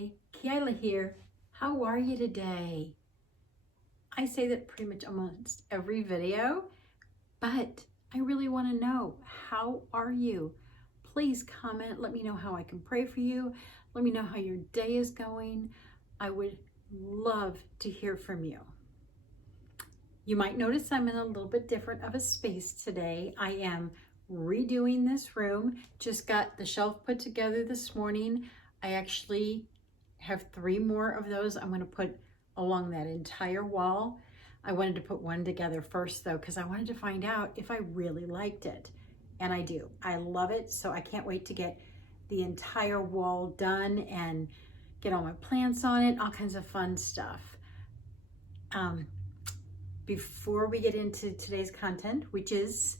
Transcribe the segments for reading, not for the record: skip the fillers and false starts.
Hi, Kayla here. How are you today? I say that pretty much almost every video, but I really want to know, how are you? Please comment. Let me know how I can pray for you. Let me know how your day is going. I would love to hear from you. You might notice I'm in a little bit different of a space today. I am redoing this room. Just got the shelf put together this morning. I actually have 3 more of those I'm going to put along that entire wall. I wanted to put one together first though, because I wanted to find out if I really liked it. And I do. I love it. So I can't wait to get the entire wall done and get all my plants on it, all kinds of fun stuff. Before we get into today's content, which is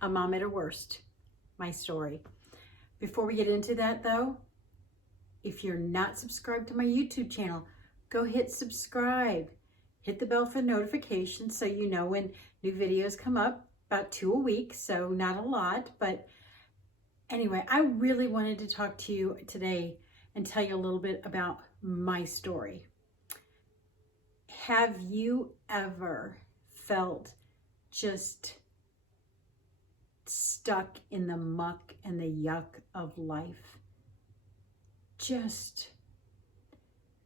a mom at her worst, my story. Before we get into that though, if you're not subscribed to my YouTube channel, go hit subscribe. Hit the bell for notifications so you know when new videos come up, about 2 a week, so not a lot. But anyway, I really wanted to talk to you today and tell you a little bit about my story. Have you ever felt just stuck in the muck and the yuck of life? Just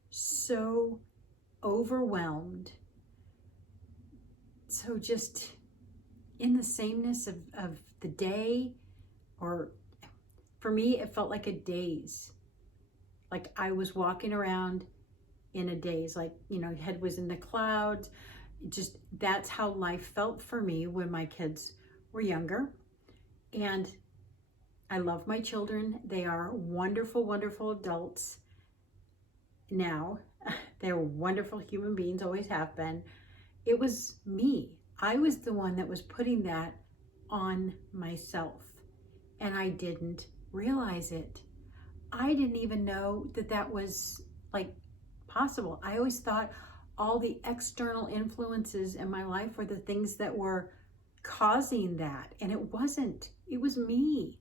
so overwhelmed, so just in the sameness of the day, or for me, it felt like a daze. Like I was walking around in a daze, like, head was in the clouds. Just, that's how life felt for me when my kids were younger. And I love my children. They are wonderful, wonderful adults now. They're wonderful human beings, always have been. It was me. I was the one that was putting that on myself, and I didn't realize it. I didn't even know that that was like possible. I always thought all the external influences in my life were the things that were causing that, and it wasn't. It was me.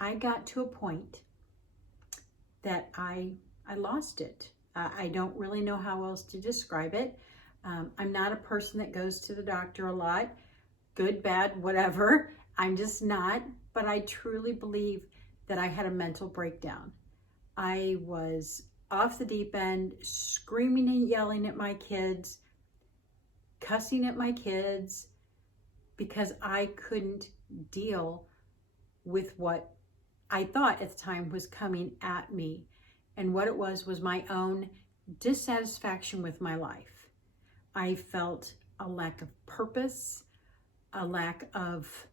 I got to a point that I lost it. I don't really know how else to describe it. I'm not a person that goes to the doctor a lot, good, bad, whatever. I'm just not, but I truly believe that I had a mental breakdown. I was off the deep end, screaming and yelling at my kids, cussing at my kids, because I couldn't deal with what I thought at the time was coming at me. And what it was my own dissatisfaction with my life. I felt a lack of purpose, a lack of,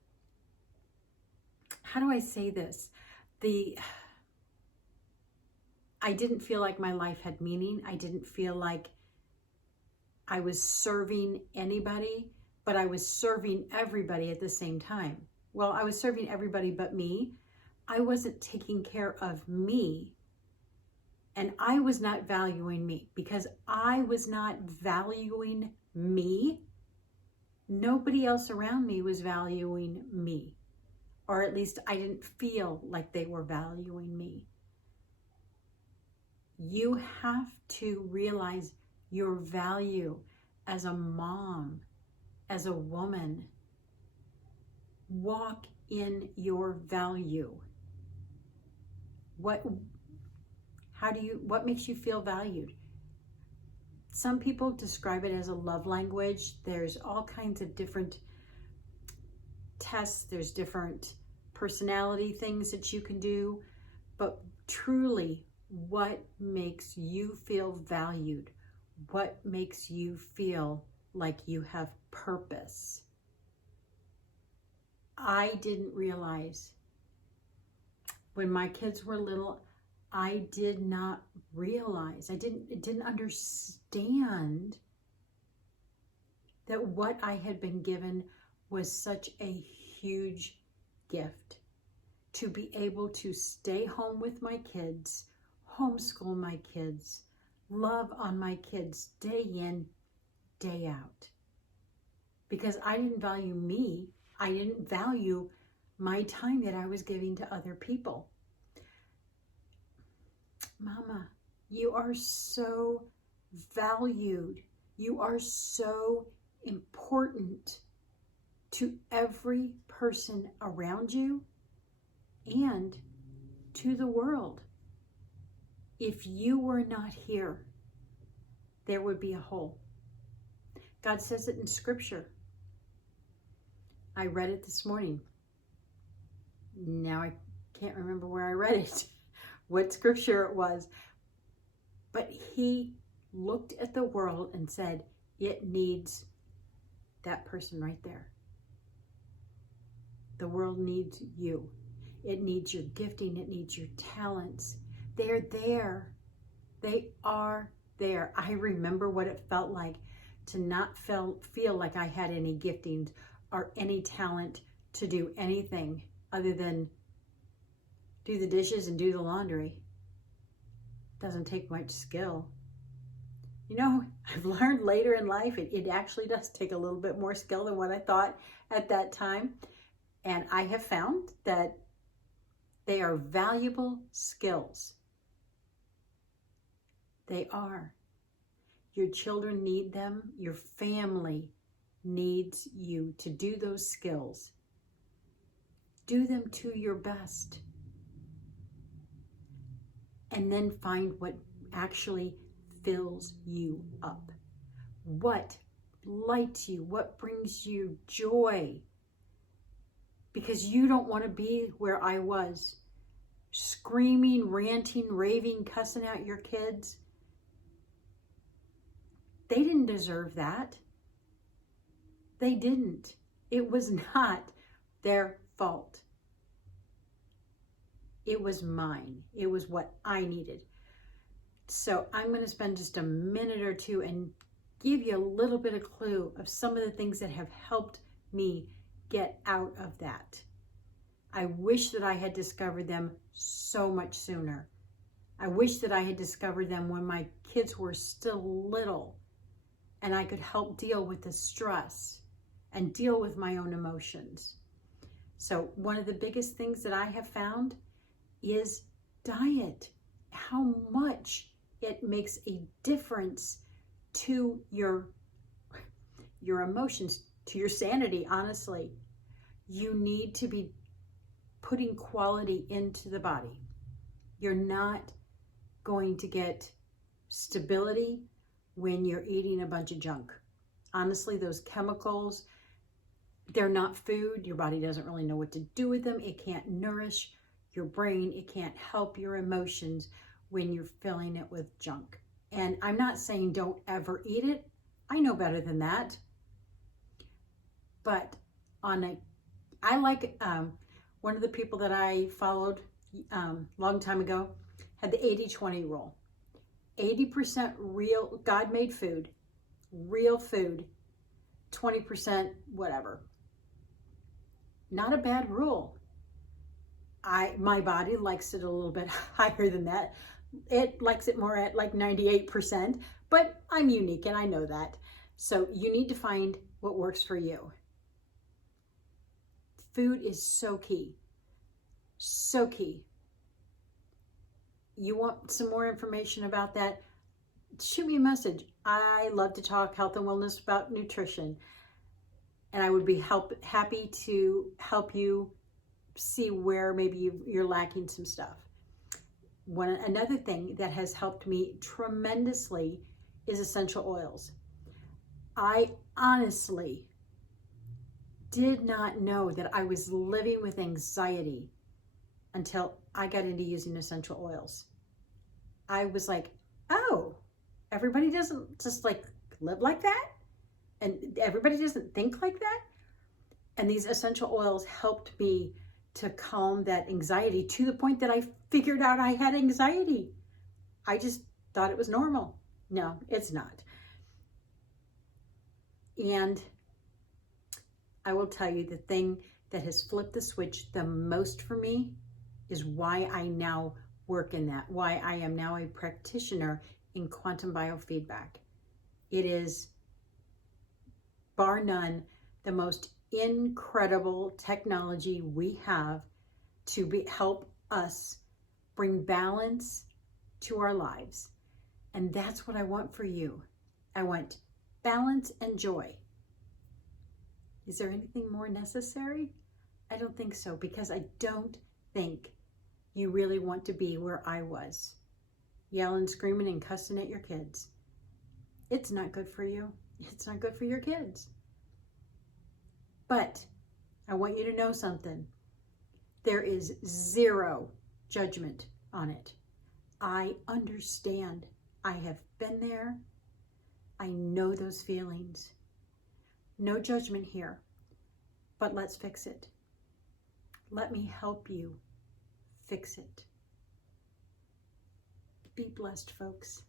how do I say this? I didn't feel like my life had meaning. I didn't feel like I was serving anybody, but I was serving everybody at the same time. Well, I was serving everybody but me. I wasn't taking care of me, and I was not valuing me. Because I was not valuing me, nobody else around me was valuing me, or at least I didn't feel like they were valuing me. You have to realize your value as a mom, as a woman. Walk in your value. What makes you feel valued? Some people describe it as a love language. There's all kinds of different tests. There's different personality things that you can do. But truly, what makes you feel valued? What makes you feel like you have purpose? I didn't realize when my kids were little, I did not realize, I didn't understand that what I had been given was such a huge gift. To be able to stay home with my kids, homeschool my kids, love on my kids day in, day out. Because I didn't value me. I didn't value my time that I was giving to other people. Mama, you are so valued. You are so important to every person around you and to the world. If you were not here, there would be a hole. God says it in Scripture. I read it this morning. Now I can't remember where I read it, what Scripture it was. But He looked at the world and said, it needs that person right there. The world needs you. It needs your gifting. It needs your talents. They're there. They are there. I remember what it felt like to not feel like I had any giftings or any talent to do anything other than do the dishes and do the laundry. Doesn't take much skill. You know, I've learned later in life it actually does take a little bit more skill than what I thought at that time. And I have found that they are valuable skills. They are. Your children need them. Your family needs you to do those skills. Do them to your best. And then find what actually fills you up. What lights you? What brings you joy? Because you don't want to be where I was. Screaming, ranting, raving, cussing out your kids. They didn't deserve that. They didn't. It was not their fault. It was mine. It was what I needed. So I'm going to spend just a minute or two and give you a little bit of clue of some of the things that have helped me get out of that. I wish that I had discovered them so much sooner. I wish that I had discovered them when my kids were still little and I could help deal with the stress and deal with my own emotions. So one of the biggest things that I have found is diet. How much it makes a difference to your emotions, to your sanity, honestly. You need to be putting quality into the body. You're not going to get stability when you're eating a bunch of junk. Honestly, those chemicals, they're not food. Your body doesn't really know what to do with them. It can't nourish your brain. It can't help your emotions when you're filling it with junk. And I'm not saying don't ever eat it. I know better than that. But I like one of the people that I followed long time ago had the 80-20 rule. 80% real, God-made food, real food, 20% whatever. Not a bad rule. My body likes it a little bit higher than that. It likes it more at like 98%, but I'm unique and I know that. So you need to find what works for you. Food is so key. So key. You want some more information about that? Shoot me a message. I love to talk health and wellness about nutrition. And I would be happy to help you see where maybe you're lacking some stuff. Another thing that has helped me tremendously is essential oils. I honestly did not know that I was living with anxiety until I got into using essential oils. I was like, oh, everybody doesn't just like live like that? And everybody doesn't think like that? And these essential oils helped me to calm that anxiety to the point that I figured out I had anxiety. I just thought it was normal. No, it's not. And I will tell you the thing that has flipped the switch the most for me is why I now work in that, why I am now a practitioner in quantum biofeedback. It is, bar none, the most incredible technology we have to help us bring balance to our lives. And that's what I want for you. I want balance and joy. Is there anything more necessary? I don't think so, because I don't think you really want to be where I was, yelling, screaming, and cussing at your kids. It's not good for you. It's not good for your kids. But I want you to know something. There is zero judgment on it. I understand. I have been there. I know those feelings. No judgment here, but let's fix it. Let me help you fix it. Be blessed, folks.